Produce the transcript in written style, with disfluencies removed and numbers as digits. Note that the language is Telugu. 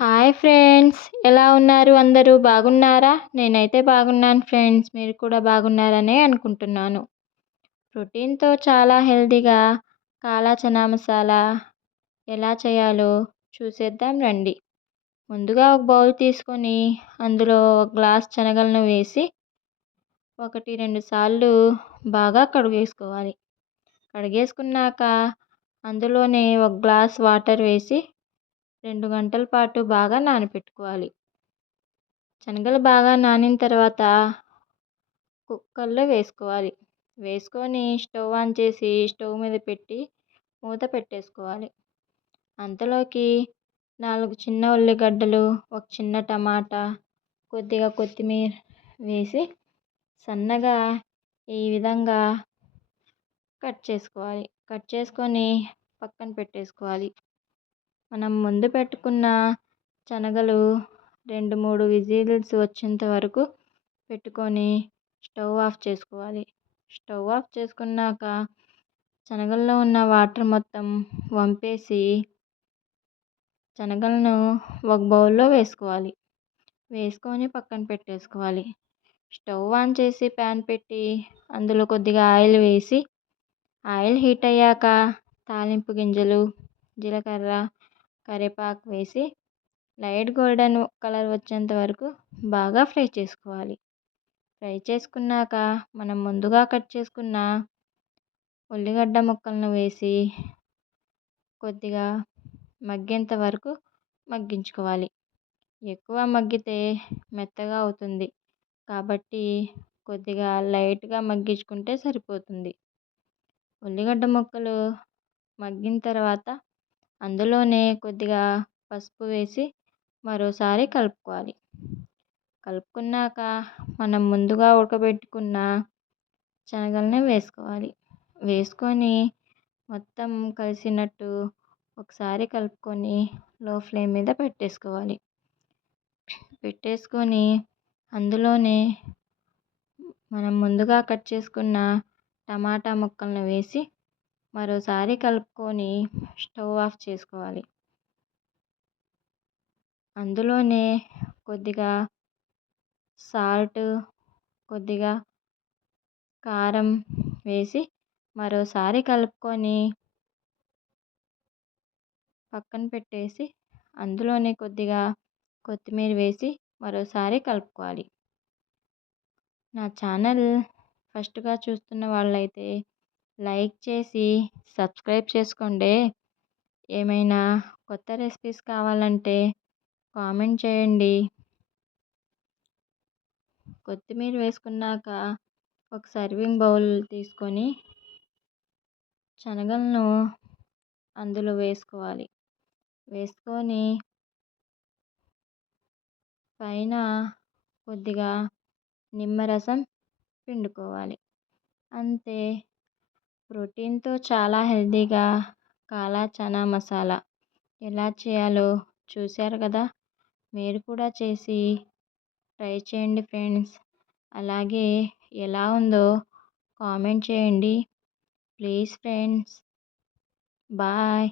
హాయ్ ఫ్రెండ్స్, ఎలా ఉన్నారు? అందరూ బాగున్నారా? నేనైతే బాగున్నాను ఫ్రెండ్స్. మీరు కూడా బాగున్నారనే అనుకుంటున్నాను. ప్రోటీన్తో చాలా హెల్తీగా కాలా చనా మసాలా ఎలా చేయాలో చూసేద్దాం రండి. ముందుగా ఒక బౌల్ తీసుకొని అందులో ఒక గ్లాస్ శనగలను వేసి 1-2 సార్లు బాగా కడిగేసుకోవాలి. కడిగేసుకున్నాక అందులోనే ఒక గ్లాస్ వాటర్ వేసి 2 గంటల పాటు బాగా నానబెట్టుకోవాలి. శనగలు బాగా నానిన తర్వాత కుక్కర్లో వేసుకోవాలి. వేసుకొని స్టవ్ ఆన్ చేసి స్టవ్ మీద పెట్టి మూత పెట్టేసుకోవాలి. అంతలోకి 4 చిన్న ఉల్లిగడ్డలు, ఒక చిన్న టమాటా, కొద్దిగా కొత్తిమీర వేసి సన్నగా ఈ విధంగా కట్ చేసుకోవాలి. కట్ చేసుకొని పక్కన పెట్టేసుకోవాలి. మనం ముందు పెట్టుకున్న శనగలు 2-3 విజిల్స్ వచ్చేంత వరకు పెట్టుకొని స్టవ్ ఆఫ్ చేసుకోవాలి. స్టవ్ ఆఫ్ చేసుకున్నాక శనగల్లో ఉన్న వాటర్ మొత్తం వంపేసి శనగలను ఒక బౌల్లో వేసుకోవాలి. వేసుకొని పక్కన పెట్టేసుకోవాలి. స్టవ్ ఆన్ చేసి ప్యాన్ పెట్టి అందులో కొద్దిగా ఆయిల్ వేసి ఆయిల్ హీట్ అయ్యాక తాలింపు గింజలు, జీలకర్ర, కరివేపాకు వేసి లైట్ గోల్డెన్ కలర్ వచ్చేంత వరకు బాగా ఫ్రై చేసుకోవాలి. ఫ్రై చేసుకున్నాక మనం ముందుగా కట్ చేసుకున్న ఉల్లిగడ్డ ముక్కలను వేసి కొద్దిగా మగ్గేంత వరకు మగ్గించుకోవాలి. ఎక్కువ మగ్గితే మెత్తగా అవుతుంది కాబట్టి కొద్దిగా లైట్గా మగ్గించుకుంటే సరిపోతుంది. ఉల్లిగడ్డ ముక్కలు మగ్గిన తర్వాత అందులోనే కొద్దిగా పసుపు వేసి మరోసారి కలుపుకోవాలి. కలుపుకున్నాక మనం ముందుగా ఉడకబెట్టుకున్న శనగలను వేసుకోవాలి. వేసుకొని మొత్తం కలిసినట్టు ఒకసారి కలుపుకొని లో ఫ్లేమ్ మీద పెట్టేసుకోవాలి. పెట్టేసుకొని అందులోనే మనం ముందుగా కట్ చేసుకున్న టమాటా ముక్కలను వేసి మరోసారి కలుపుకొని స్టవ్ ఆఫ్ చేసుకోవాలి. అందులోనే కొద్దిగా సాల్ట్, కొద్దిగా కారం వేసి మరోసారి కలుపుకొని పక్కన పెట్టేసి అందులోనే కొద్దిగా కొత్తిమీర వేసి మరోసారి కలుపుకోవాలి. నా ఛానల్ ఫస్ట్గా చూస్తున్న వాళ్ళైతే లైక్ చేసి సబ్స్క్రైబ్ చేసుకోండి. ఏమైనా కొత్త రెసిపీస్ కావాలంటే కామెంట్ చేయండి. కొత్తిమీర వేసుకున్నాక ఒక సర్వింగ్ బౌల్ తీసుకొని శనగలను అందులో వేసుకోవాలి. వేసుకొని పైన కొద్దిగా నిమ్మరసం పిండుకోవాలి. అంతే, ప్రోటీన్తో చాలా హెల్తీగా కాలా చనా మసాలా ఎలా చేయాలో చూశారు కదా. మీరు కూడా చేసి ట్రై చేయండి ఫ్రెండ్స్. అలాగే ఎలా ఉందో కామెంట్ చేయండి ప్లీజ్ ఫ్రెండ్స్. బాయ్.